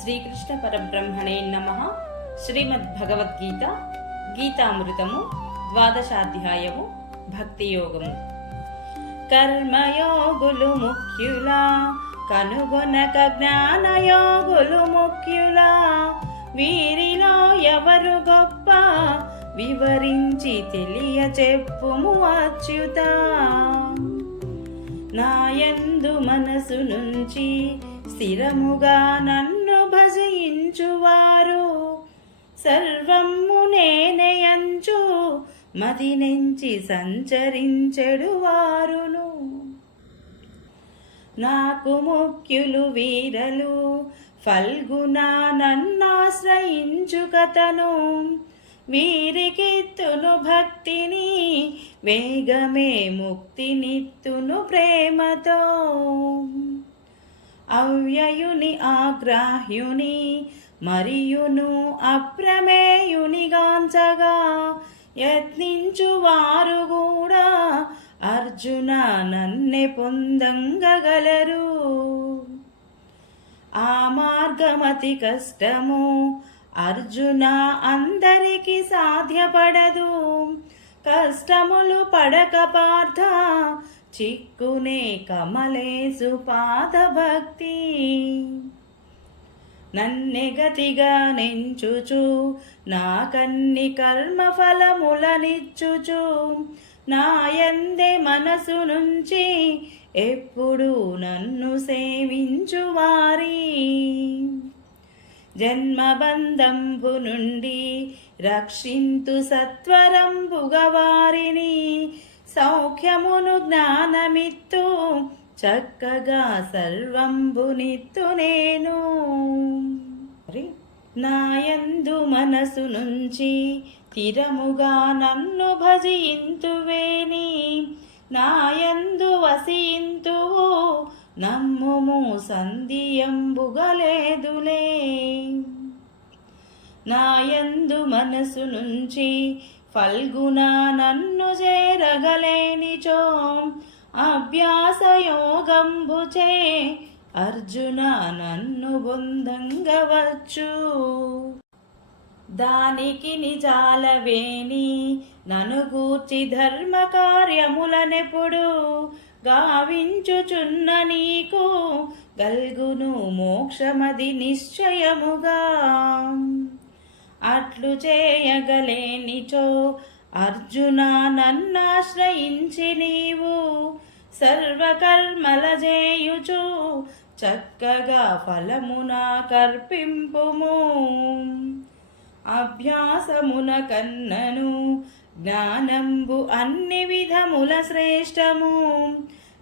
శ్రీకృష్ణ పరబ్రహ్మణే నమ. శ్రీమద్భగవద్గీత గీతామృతము ద్వాదశాధ్యాయము భక్తి యోగము కర్మయోగులు ముఖ్యులా కనుగొనక జ్ఞానయోగులు ముఖ్యులా వీరిలో ఎవరు గొప్ప? వివరించి తెలియ చెప్పుము అచ్యుత. నాయందు మనసు నుంచి స్థిరముగా నన్ను సర్వము నేనయంచు మది నుంచి సంచరించెడు వారును. నాకు ముఖ్యులు వీరలు ఫల్గున నన్నాశ్రయించు కథను. వీరికిత్తును భక్తిని వేగమే ముక్తినిత్తును ప్రేమతో. అవ్యయుని ఆగ్రాహ్యుని మరియును అప్రమేయునిగాంచగా యత్నించు వారు కూడా అర్జున నన్నె పొందంగగలరు. ఆ మార్గమతి కష్టము అర్జున అందరికీ సాధ్యపడదు. కష్టములు పడక పార్థ చిక్కునే కమలేసు పాదభక్తి. నన్నెగతిగా నెంచుచు నా కన్ని కర్మ ఫలములనిచ్చుచు నాయందే మనసు నుంచి ఎప్పుడు నన్ను సేవించు వారి జన్మబంధంబు నుండి రక్షింతు సత్వరంబుగ వారిని సౌఖ్యమును జ్ఞానమిత్తు చక్కగా సర్వంబునిత్తు నేను. నాయందు మనసు నుంచి తిరముగా నన్ను భజింతువేని నాయందు వసింతువు నమ్ముము సంధియంబుగలేదులే. నాయందు మనసు నుంచి ఫల్గుణ నన్ను తగలేనిచో అభ్యాసయోగంబుచే అర్జున నన్ను బొందంగవచ్చు. దానికి నిజాలవేని నను గూర్చి ధర్మ కార్యములనెప్పుడు గావించుచున్న నీకు గల్గును మోక్షమది నిశ్చయముగా. అట్లు చేయగలేనిచో అర్జున నన్నాశ్రయించి నీవు సర్వకర్మల చేయుచు చక్కగా ఫలమున కర్పింపుము. అభ్యాసమున కన్నను జ్ఞానంబు అన్ని విధముల శ్రేష్టము.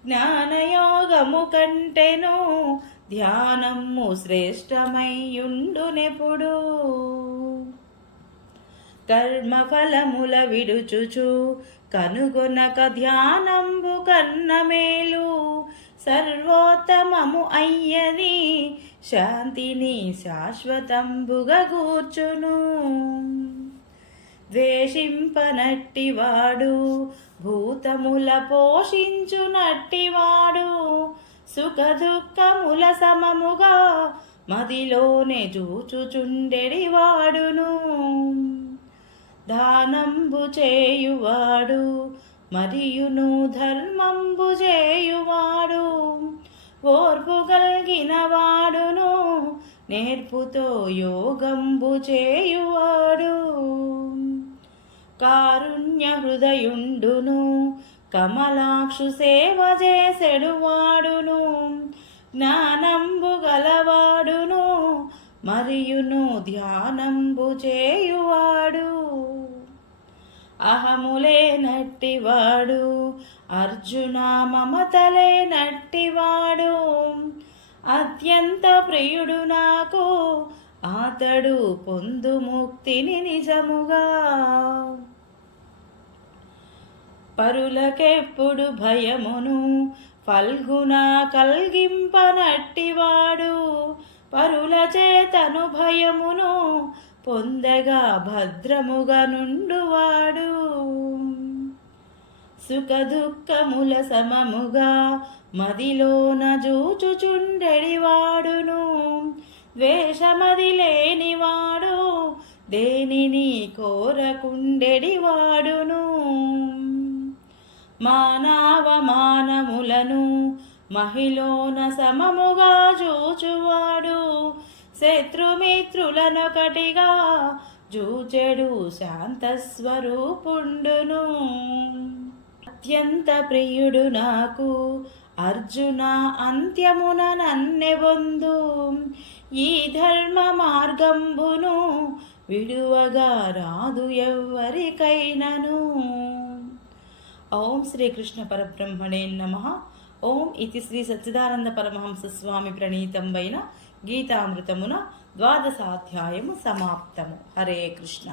జ్ఞానయోగము కంటెను ధ్యానము శ్రేష్టమయ్యుండునెప్పుడు కర్మఫలముల విడుచుచు కనుగొనక ధ్యానంబు కన్నమేలు సర్వోత్తమము అయ్యది శాంతిని శాశ్వతంబుగా కూర్చును ద్వేషింపనట్టివాడు భూతముల పోషించునట్టివాడు. సుఖదుఖముల సమముగా మదిలోనే చూచుచుండెడివాడును దానంబు చేయువాడు మరియును ధర్మంబు చేయువాడు. ఓర్పు కలిగిన వాడును నేర్పుతో యోగంబు చేయువాడు. కారుణ్య హృదయుండును కమలాక్షు సేవ చేసెడువాడును. జ్ఞానంబు గలవాడును మరియును ధ్యానంబు చేయువాడు. అహములే నట్టివాడు అర్జున మమతలే నట్టివాడు. అత్యంత ప్రియుడు నాకు అతడు పొందు ముక్తిని నిజముగా. పరులకెప్పుడు భయమును ఫల్గున కల్గింపనట్టివాడు పరుల చేతను భయమును పొందగా భద్రముగా నుండువాడు. సుఖ దుఃఖముల సమముగా మదిలోన జూచుచుండెడివాడును. ద్వేషమది లేనివాడు దేనిని కోరకుండెడివాడును. మానవమానములను మహిళన సమముగా చూచువాడు శత్రుమిత్రులనొకటిగా జూచెడు శాంతస్వరూపుండును. అత్యంత ప్రియుడు నాకు అర్జున అంత్యమున నన్నెవొందు ఈ ధర్మ మార్గంబును విడువగా రాదు ఎవ్వరికైనను. ఓం శ్రీకృష్ణ పరబ్రహ్మణే నమ. ఓం ఇది శ్రీ సచ్చిదానంద పరమహంస స్వామి ప్రణీతంబైన గీతామృతమున ద్వాదశాధ్యాయము సమాప్తము. హరే కృష్ణ.